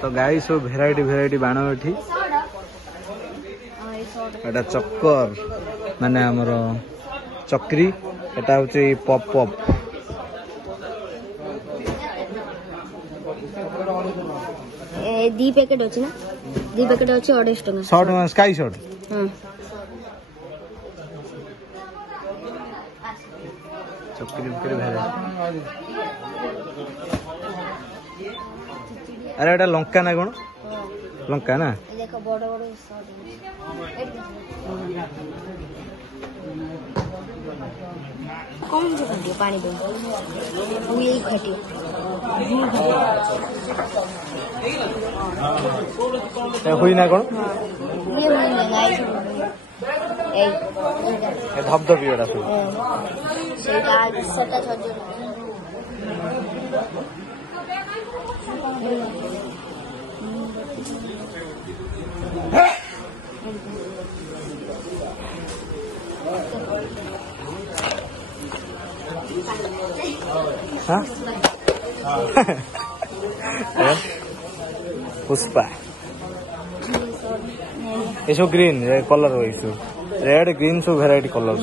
तो गाई सब भेराइटी भेराइटी बाण एठी एटा चक्कर माने हमर चक्री एटा होची पप पप दी पैकेट अछि ना दी पैकेट अछि 28 टका शॉर्ट स्काई शॉर्ट हां चक्री बिक्री भेरे अरे एटा लंका ना कोन लंका ना देखो बड़ बड़ शॉर्ट कौन जो खटियो पानी दो वो यही खटियो हुई ना कोन ये नहीं गाइस ए धबधबी एटा सब सेटा सटा छोड़ हाँ पुष्पा ये सब ग्रीन कलर हो रेड ग्रीन सब भेराइटी कलर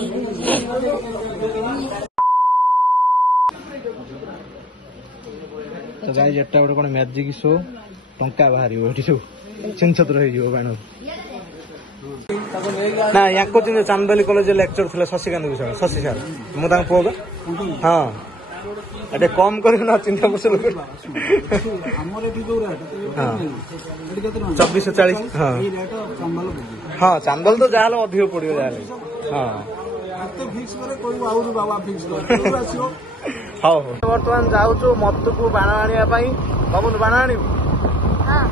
तो गाइस एटा गोटे कोन मैजिक शो टंका बाहरी एठी सब चिंचत रही जो बाण ना याको चिन्ह चांदली कॉलेज लेक्चर थिला शशिकांत विषय शशि सर मु तांग पोगा हां अटे कम करे ना चिंता बसल हमर एठी जो रेट हां एठी केते 2440 हां ई रेट चांदल हां चांदल तो जाले अधिक पडियो जाले हां एते फिक्स करे कोई आउर बाबा फिक्स कर तो आसीओ हां वर्तमान जाउछु मत्तुकु बाण आनिया पई बबुल बाण आनी हां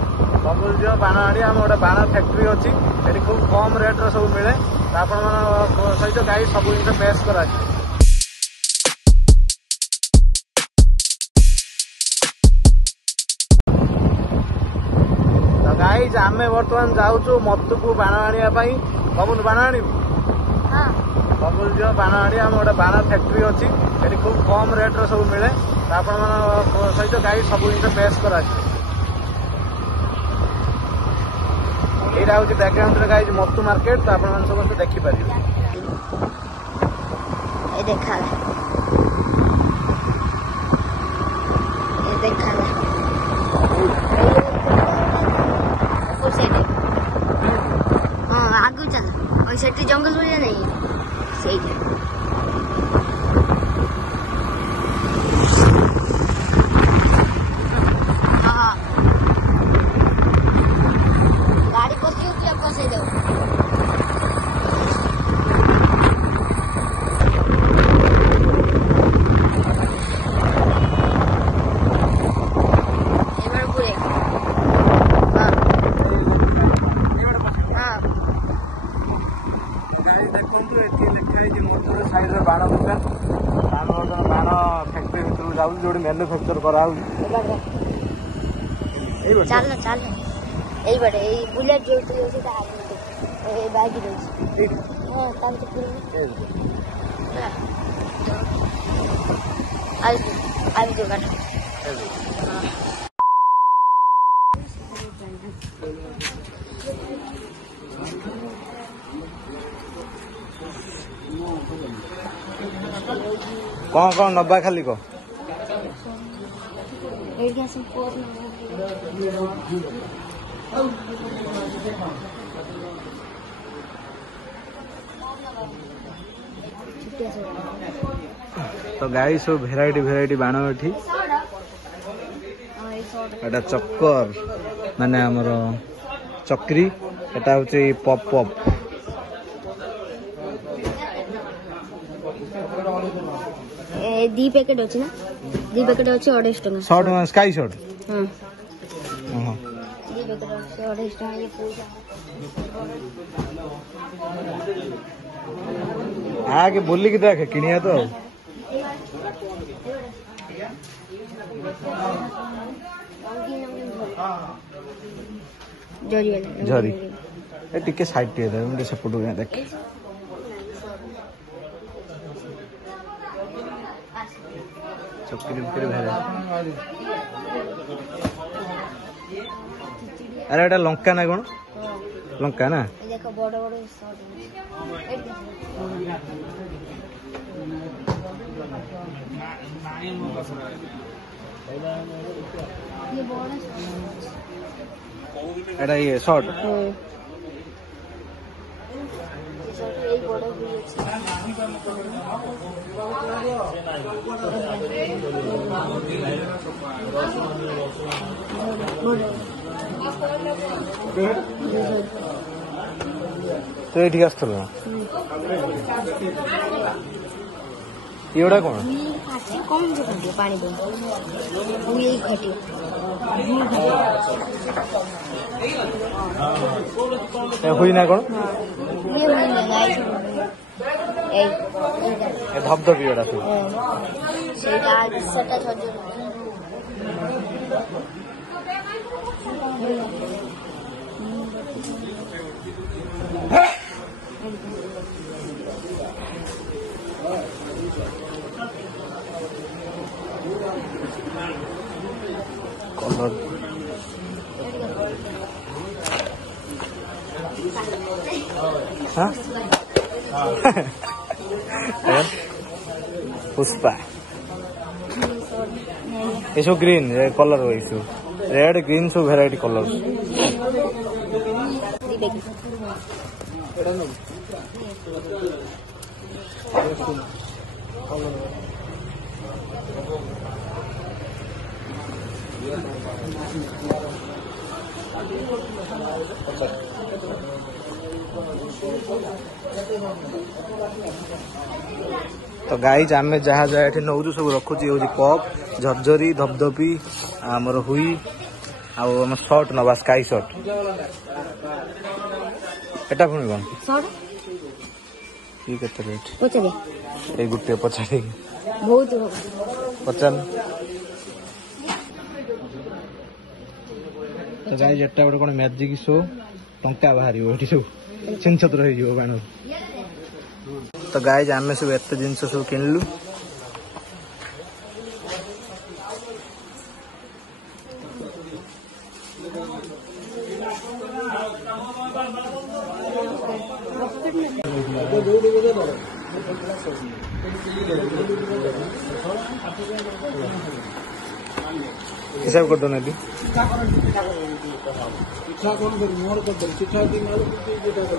बबुल जो बाण आनी हम ओटा बाण फैक्ट्री अछि एठी खूब कम रेट रो सब मिले आपण मन सहित गाई सब जिंस पेश करा गाइज आमे वर्तमान जाउछु मत्तुकु बाण आनिया पई बबुल बाण आनी हां बबुल जो बाण आनी हम ओटा बाण फैक्ट्री अछि एठी खूब कम रेट रो सब मिले आपण मन सहित गाई सब जिंस पेश करा एटा होची बैकग्राउंड रे गाइज मत्तु मार्केट तो आपण मन सब देखि पारिबे ए देखा हाँ आगू चल और सेठी जंगल हो नहीं सही हाँ गाड़ी पसी क्या पसे दो जो मैन्युफैक्चर करा चल चल यही बड़े यही बुलेट जो बैग कौन नब्बा खाली को तो गाई सब भेराइटी भेराइटी बाण एठी एटा चक्कर माने हमर चक्री एटा होची पप पप दी पैकेट अछि ना दी पैकेट अछि 28 टका शॉर्ट स्काई शॉर्ट हां हां दी पैकेट अछि 28 टका ये पूजा आगे बोली कि देख किनिया तो झरी ए टिके साइड टे दे हम सेपटो देख चक्री बिक्री भेरे अरे एटा लंका ना कौन लंका ना देखो बड़ बड़ शॉट ये बड़ा एटा ये शॉर्ट यही बड़ भी तो ये आसला एगुड़ा कौन कम पानी दे यही घटी हुई ना कौन ये धबधबी एटा सब सेटा कलर पुष्पा ये सब ग्रीन कलर रेड ग्रीन सब भेराइटी कलर तो गाइज आम जहाँ जहाँ नौ सब रखुची हूँ कप झरझरी धबधबी आमर हुई आम शर्ट नवा स्काई शर्ट एटा पुणी कौन ये केते रेट ए गुटे पचारे बहुत पचान तो गाइज एटा गोटे कौन मैजिक शो टंका बाहर सब छिनछत्र हो बाण तो गाइज आम सब एत जिन सब किणलु हिसाब कर दो ना चिठा कौन कर मोर कर दे चिठा दिन आलो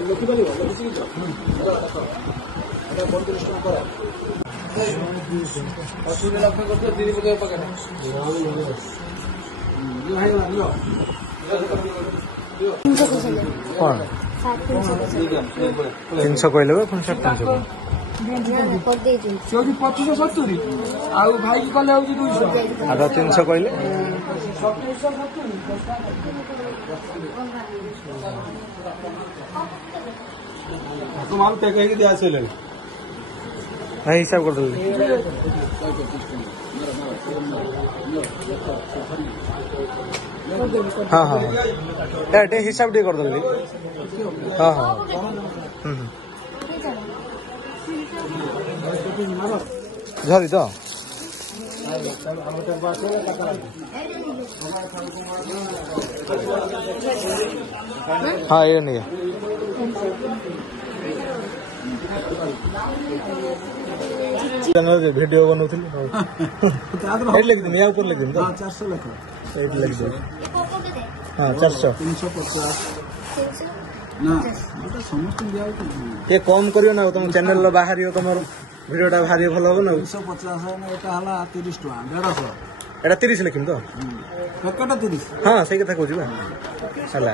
लिखि पाली लिखि छ एटा 35 टका कर 80 लाख कर दो 3 रुपया पकड़ ये भाई लो कौन 300 कहले पुणी 300 क्योंकि 2570 आउ भाई की कले होची 200 आ 300 कहले तो माल पे कह के दिया से ले नहीं हिसाब कर दो हाँ हाँ एटे हिसाब टे कर दो हाँ हाँ झरी तो हाँ ये नहीं भिडियो बनौली लिखिदिन या ऊपर लिखिदिन तो 400 लाख लिखिदिन हाँ 400 350 ना एटा समस्त दिया ये कम करियो ना तुम चैनल बाहर तुम भिडियोटा भारी भल हम ना 250 ना एटा हला 30 टका 150 एटा 30 लिखिम तो पैकेट 30 हाँ सही कथा कहूँ हला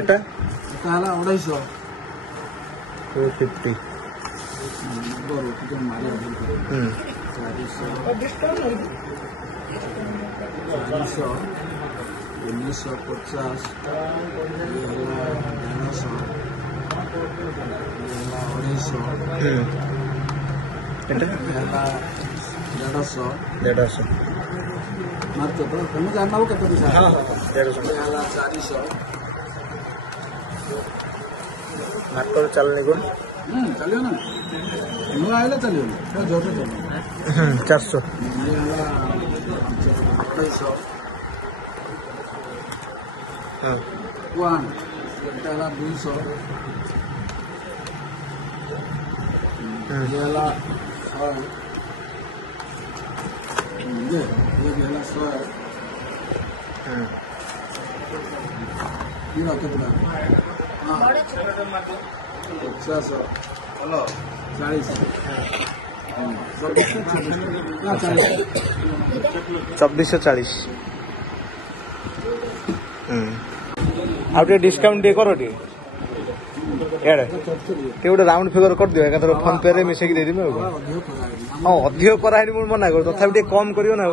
एटा हला 250 250 बरो के मारिया 1950 मात्र तो तुम जानना हो कितना पैसा हाँ 150 मात्र चलने को चलियो ना नुआ आइला चलियो ना जोर से चलो 400 ये वाला 250 हाँ 1 ये वाला 200 ये वाला 100 ये वाला 100 ये वाला कितना बड़े छोटे 600 हेलो 40 2440 आउटे डिस्काउंट टे करो टे यार ते गोटे राउंड फिगर कर दियो एकाथर फोन पे रे मिसेक दे दिमे हां अधिक कराइनी मु मना कर तथापि टे कम करियो ना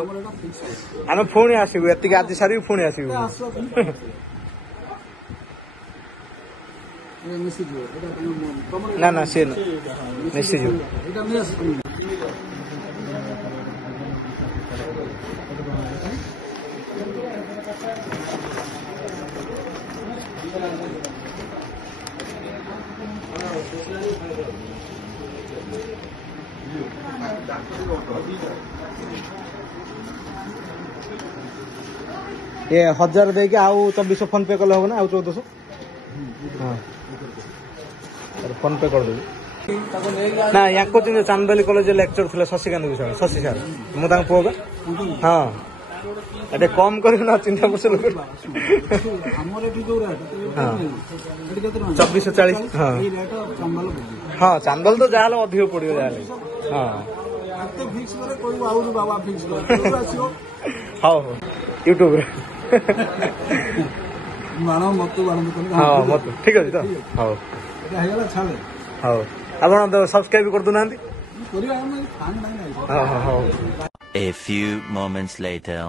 आमे फोन आसीबो एतिक आदि सारी फोन आसीबो ना ना से मेसेज ये 1000 दे के आउ 2400 फोन पे कले हो ना आउ 1400 हां फोन पे कर दो ना या को दिन चांदबाली कॉलेज लेक्चर थिला शशिकांत विषय शशि सर मु तांग पोगा हां एटे कम करी ना चिंता बस लोग हमर एठी जो रेट हां एठी केतना 2440 हां ये रेट चंबल हां चांदबाल तो जाले अधिक पड़ियो जाले हां एते फिक्स करे कोई आउर बाबा फिक्स करे आसियो हां YouTube रे मानो मत हां मत ठीक है तो हां एटा हेला छाले हां आपण तो सब्सक्राइब कर दो नांती करिया हम फान नाही हां हां हां A few moments later.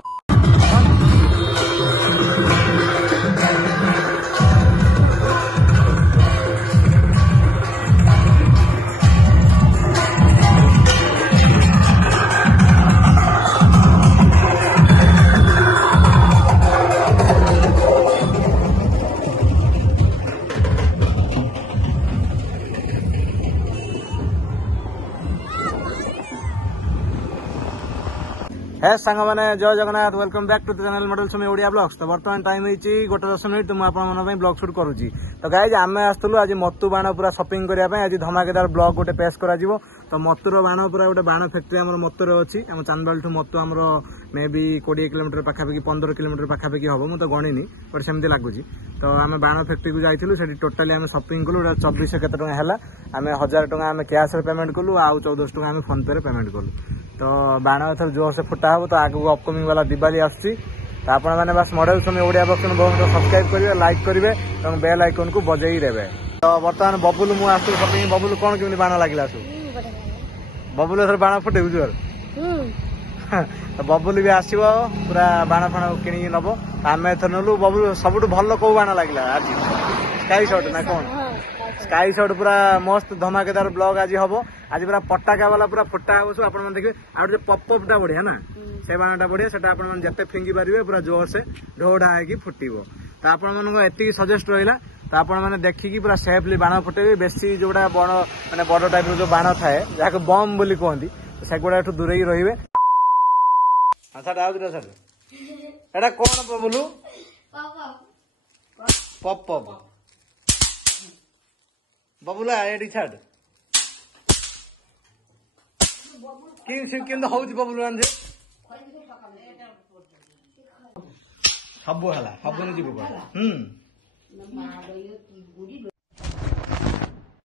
है सांग मैंने जय Jagannath welcome back to the channel model समय ओडिया ब्लॉग्स तो बर्तमान टाइम होती 1:10 मिनिट तो मुझे ब्लॉग शूट करुँची तो गाइज आम आसलु आज मत्तु बाण पूरा शॉपिंग करने आज धमाकेदार ब्लॉग गोटे पेश करा तो मत्तुर बाण पूरा गोटे बाण फैक्ट्री आम मत्तुर अच्छी आम चांदबाल ठू मत्तु आम मे बी 20 किलोमीटर पाखापाखि 15 किलोमीटर पाखापाखि हम मुझे गणिनी बट सेमती लगुच तो आम बाण फैक्ट्री को जाइलु से टोटाली आम शॉपिंग कलु 2400 केते टका है आम 1000 टका आम कैश पेमेंट कलु आउ 1400 टका आम फोन पे पेमेंट कलु तो बाण एथर जोर से फुटा हम तो आगे अपकमिंग वाला दिवाली आसुची तो आपण मैंने बस मॉडल समय ओडिया बक्स बहुत सब्सक्राइब करेंगे लाइक करेंगे और बेल आइकन को बजाई देवे तो बर्तमान बबुल मुझे आसू शॉपिंग बबुल कौन केमी बाण लगे बबुल एथर बाण फुटे बुझे तो बबुल भी आसो पूरा बाण फाण कि नब आम एथर नलु बबुल सब भल कौ बाण लगे आज स्काई शॉट ना कौन स्काई शॉट पूरा मस्त धमाकेदार ब्लॉग आज हम आज पूरा पटाका वाला पूरा फुटा हम सब आप देखिए आउ जो पपअपटा बढ़िया ना से बाणटा बढ़िया से जिते फिंगी पारे पूरा जोर से ढोढ़ा है फुटब तो आपको सजेस्ट रहा तो आप देखिकी पूरा सेफली बाण फुटेबे बेसी जोड़ा बड़ माने बड़ टाइप जो बाण थाए जहाँ बम बोली कहती सेगुड़ा दूर ही रे एटा कौन बोलू पप बबुला एटी छाड़ कि बबुल मान सब है सब नहीं जीव